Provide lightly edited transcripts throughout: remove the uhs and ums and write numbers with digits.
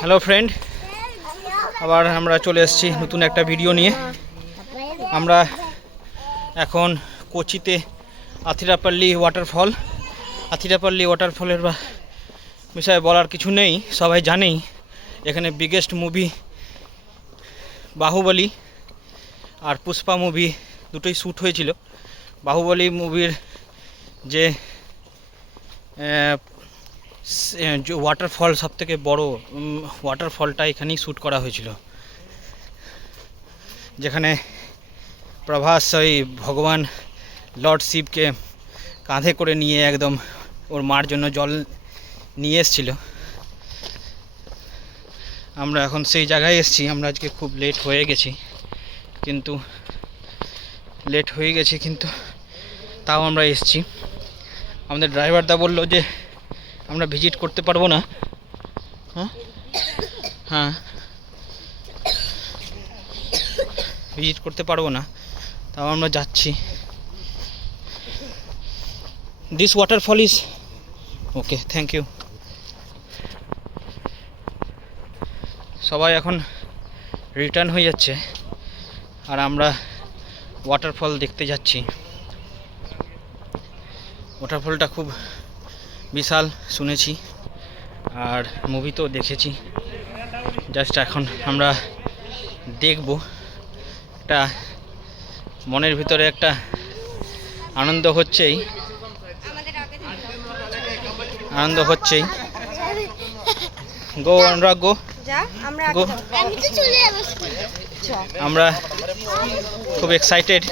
Hello friend, আবার আমরা চলে এসেছি নতুন একটা ভিডিও নিয়ে। আমরা এখন কোচিতে আথিরাপল্লী ওয়াটারফলের বিষয়ে বলার কিছু নেই, সবাই জানেই। এখানে বিগেস্ট মুভি বাহুবলী আর পুষ্পা মুভি দুটোই শ্যুট হয়েছিল। বাহুবলী মুভির যে ওয়াটারফল, সব থেকে বড় ওয়াটারফলটা এখানেই শ্যুট করা হয়েছিল, যেখানে প্রভাস ওই ভগবান লর্ড শিবকে কাঁধে করে নিয়ে একদম ওর মার জন্য জল নিয়ে এসেছিল। আমরা এখন সেই জায়গায় এসেছি। আমরা আজকে খুব লেট হয়ে গেছি, কিন্তু তাও আমরা এসেছি। আমাদের ড্রাইভারদা বললো যে আমরা ভিজিট করতে পারবো না। হ্যাঁ, ভিজিট করতে পারবো না, তাও আমরা যাচ্ছি। This waterfall is okay, thank you. সবাই এখন রিটার্ন হয়ে যাচ্ছে আর আমরা ওয়াটারফল দেখতে যাচ্ছি। ওয়াটারফলটা খুব বিশাল শুনেছি, আর মুভিতেও দেখেছি। জাস্ট এখন আমরা দেখব। একটা মনের ভিতরে একটা আনন্দ হচ্ছেই। গো অনুরাগ, গো। আমরা খুব এক্সাইটেড।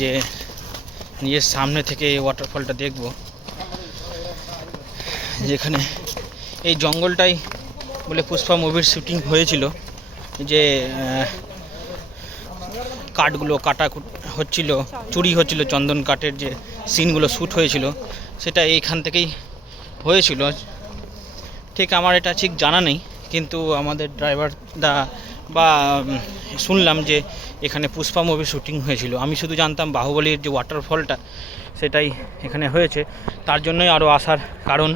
যে নিজের সামনে থেকে এই ওয়াটারফলটা দেখব, যেখানে এই জঙ্গলটাই বলে পুষ্পা মুভির শুটিং হয়েছিল। যে কাঠগুলো কাটা হচ্ছিল, চুরি হচ্ছিল, চন্দন কাঠের যে সিনগুলো শ্যুট হয়েছিল, সেটা এইখান থেকেই হয়েছিল। ঠিক আমার এটা ঠিক জানা নেই, কিন্তু আমাদের ড্রাইভার দা বা শুনলাম যে এখানে পুষ্পা মুভি শুটিং হয়েছিল। আমি শুধু জানতাম বাহুবলীর যে ওয়াটারফলটা সেটাই এখানে হয়েছে। তার জন্যই আরও আসার কারণ,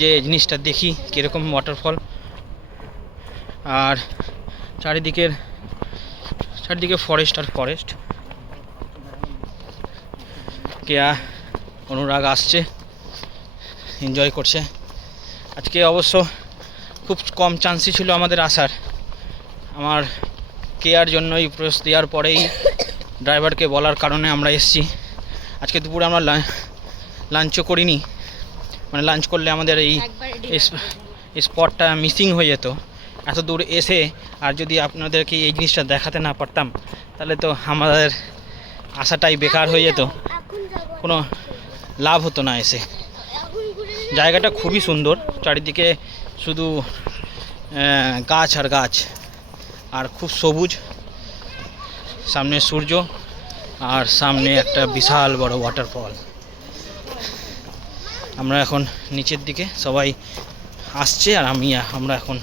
যে জিনিসটা দেখি কীরকম ওয়াটারফল। আর চারিদিকে ফরেস্ট আর ফরেস্ট। কেয়া অনুরাগ আসছে, এনজয় করছে। আজকে অবশ্য খুব কম চান্সই ছিল আমাদের আসার। আমার কেয়ার জন্যই প্রশ্ন দেওয়ার পরেই ড্রাইভারকে বলার কারণে আমরা এসেছি। আজকে দুপুরে আমরা লাঞ্চও করিনি, মানে লাঞ্চ করলে আমাদের এই স্পটটা মিসিং হয়ে যেত। এত দূর এসে আর যদি আপনাদেরকে এই জিনিসটা দেখাতে না পারতাম, তাহলে তো আমাদের আসাটাই বেকার হয়ে যেত, কোনো লাভ হতো না এসে। জায়গাটা খুবই সুন্দর, চারিদিকে শুধু গাছ আর গাছ, আর খুব সবুজ। সামনে সূর্য আর সামনে একটা বিশাল বড় ওয়াটারফল। আমরা এখন নিচের দিকে সবাই আসছে, আর আমরা এখন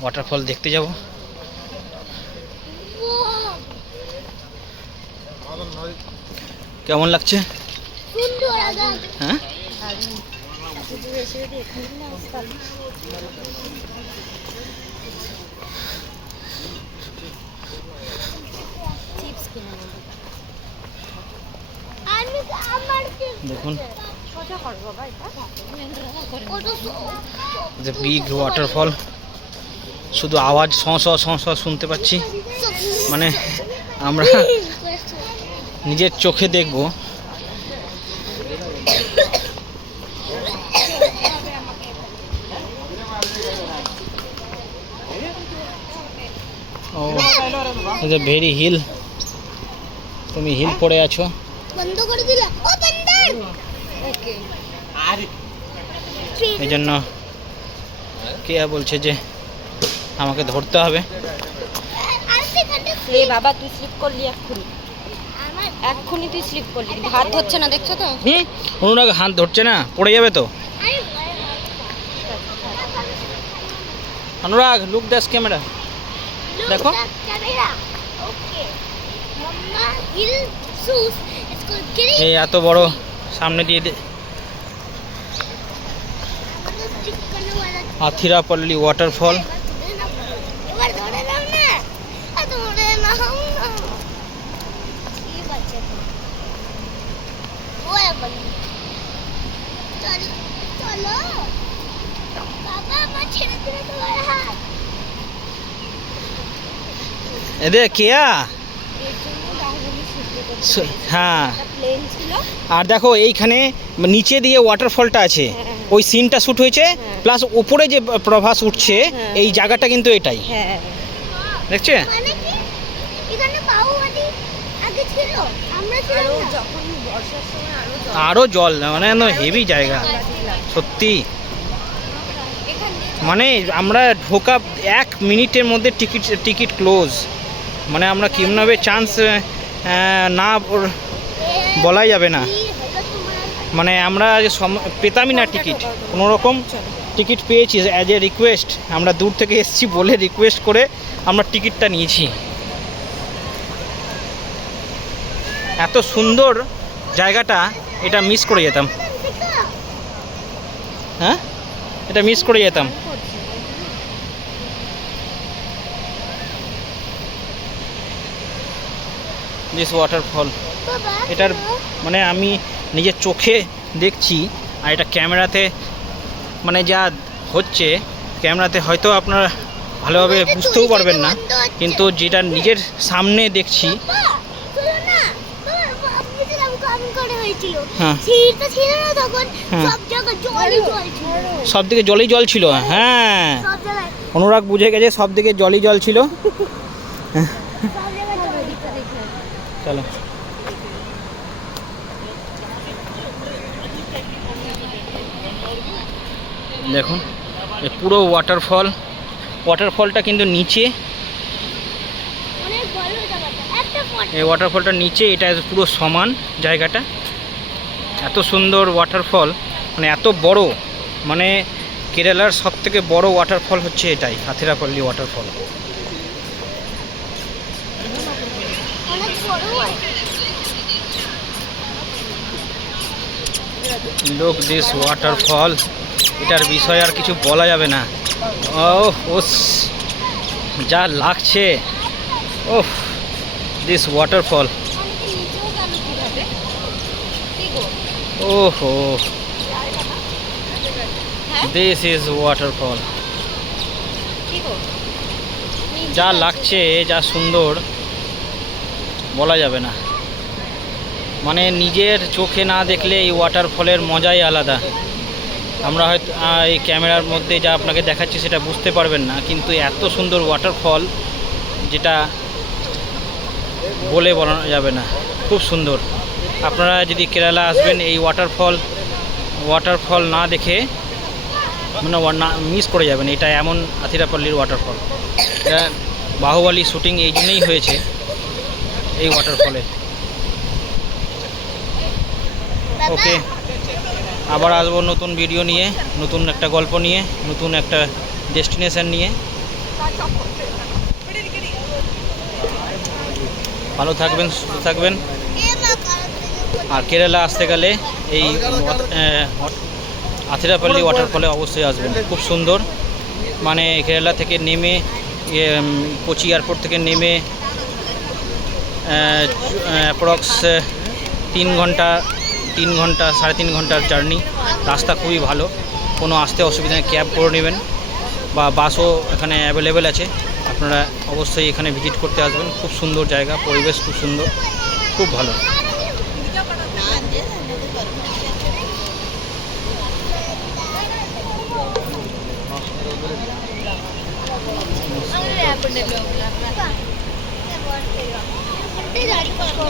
ওয়াটারফল দেখতে যাব। কেমন লাগছে? হ্যাঁ, দেখুন, বিগ ওয়াটারফল। শুধু আওয়াজ স শুনতে পাচ্ছি, মানে আমরা নিজের চোখে দেখব। ও ভেরি হিল, তুমি হিল পড়ে আছো। এই জন্য কে বলছে যে আমাকে ধরতে হবে। বাবা তুই স্লিপ করলি, এক্ষুনি তুই স্লিপ করলি। হাত ধরছে না, দেখছো তো? অনুরাগ হাত ধরছে না, পড়ে যাবে তো। অনুরাগ, লুক দিস ক্যামেরা, দেখো। Okay. Mama, heel shoes. It's এই এত বড় সামনে দিয়ে আথিরাপল্লী ওয়াটারফল। এদের কেয়া, হ্যাঁ। আর দেখো এইখানে নিচে দিয়ে ওয়াটারফলটা আছে, ওই সিনটা শ্যুট হয়েছে, প্লাস উপরে যে প্রভাস উঠছে এই জায়গাটা কিন্তু এটাই, দেখছে। আরো জল, মানে হেভি জায়গা সত্যি। মানে আমরা ঢোকা 1 মিনিটের মধ্যে টিকিট ক্লোজ, মানে আমরা কিভাবে চান্স না বলাই যাবে না, মানে আমরা পেতামই না টিকিট, কোনো রকম টিকিট পেয়েছি অ্যাজ এ রিকোয়েস্ট, আমরা দূর থেকে এসেছি বলে রিকোয়েস্ট করে আমরা টিকিটটা নিয়েছি। এত সুন্দর জায়গাটা, এটা মিস করে যেতাম, হ্যাঁ এটা মিস করে যেতাম। দিস ওয়াটারফল, এটার মানে আমি নিজের চোখে দেখছি, আর এটা ক্যামেরাতে মানে যা হচ্ছে, ক্যামেরাতে হয়তো আপনারা ভালোভাবে বুঝতেও পারবেন না, কিন্তু যেটা নিজের সামনে দেখছি, সব দিকে জলই জল ছিল। হ্যাঁ, অনুরাগ বুঝে গেছে, সব দিকে জলই জল ছিল। চলো, দেখুন এই পুরো ওয়াটারফলটা কিন্তু নিচে, এই ওয়াটারফলটা নিচে, এটা পুরো সমান জায়গাটা। এত সুন্দর ওয়াটারফল, মানে এত বড়, মানে কেরালার সব থেকে বড় ওয়াটারফল হচ্ছে এটাই, আথিরাপল্লী ওয়াটারফল। লুক দিস ওয়াটারফল, এটার বিষয়ে আর কিছু বলা যাবে না। ও যা লাগছে, ওহ দিস ওয়াটারফল, ওহো দিস ইজ ওয়াটারফল। যা লাগছে, যা সুন্দর, বলা যাবে না, মানে নিজের চোখে না দেখলে এই ওয়াটারফলের মজাই আলাদা। আমরা হয়তো এই ক্যামেরার মধ্যে যা আপনাকে দেখাচ্ছি সেটা বুঝতে পারবেন না, কিন্তু এত সুন্দর ওয়াটারফল যেটা বলে বলানো যাবে না, খুব সুন্দর। আপনারা যদি কেরালা আসবেন, এই ওয়াটারফল না দেখে মানে মিস করে যাবেন। এটা এমন আথিরাপল্লীর ওয়াটারফল, এটা বাহুবলী শুটিং এই জন্যই হয়েছে এই ওয়াটারফলে। ওকে, আবার আসবো নতুন ভিডিও নিয়ে, নতুন একটা গল্প নিয়ে, নতুন একটা ডেস্টিনেশন নিয়ে। ভালো থাকবেন, সুস্থ থাকবেন। আর কেরালা আসতে গেলে এই আথিরাপল্লী ওয়াটারফলে অবশ্যই আসবেন, খুব সুন্দর। মানে কেরালা থেকে নেমে, কোচি এয়ারপোর্ট থেকে নেমে অ্যাপ্রক্স 3 ঘন্টা 3.5 ঘন্টার জার্নি। রাস্তা খুবই ভালো, কোনো আসতে অসুবিধা নেই, ক্যাব করে নেবেন বা বাসও এখানে অ্যাভেলেবেল আছে। আপনারা অবশ্যই এখানে ভিজিট করতে আসবেন, খুব সুন্দর জায়গা, পরিবেশ খুব সুন্দর, খুব ভালো।